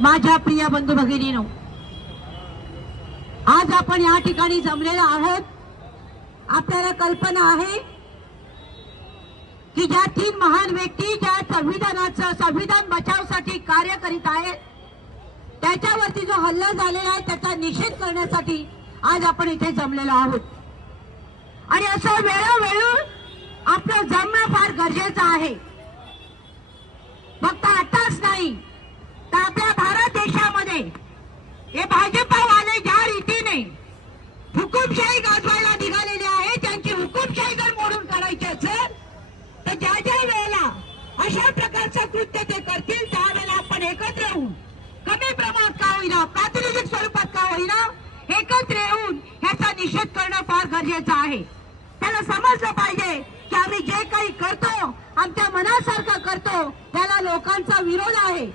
माझ्या प्रिय बंधू भगिनींनो, आज आपण या ठिकाणी जमलेलो आहोत। आपल्याला कल्पना आहे की ज्या तीन महान व्यक्ती ज्या संविधान बचावासाठी कार्य करीत आहेत, त्याच्यावरती जो हल्ला झालेला आहे त्याचा निषेध करण्यासाठी आज आपण इथे जमलेलो आहोत। आणि असं वेळोवेळी आपलं जमणं फार गरजेचं आहे। फक्त आताच नाही तर आपल्या भारत देशामध्ये हे भाजपवाले ज्या रीतीने हुकुमशाही गाजवायला निघालेले आहे, त्यांची हुकुमशाही जर मोडून काढायची असेल तर ज्या ज्या वेळेला अशा प्रकारचं कृत्य ते करतील त्यावेळेला आपण एकत्र येऊन, कमी प्रमाणात का होईना, प्रातिनिधिक स्वरूपात का होईना, एकत्र येऊन ह्याचा निषेध करणं फार गरजेचं आहे। त्याला समजलं पाहिजे की आम्ही जे काही करतो आमच्या मनासारखं करतो, त्याला लोकांचा विरोध आहे।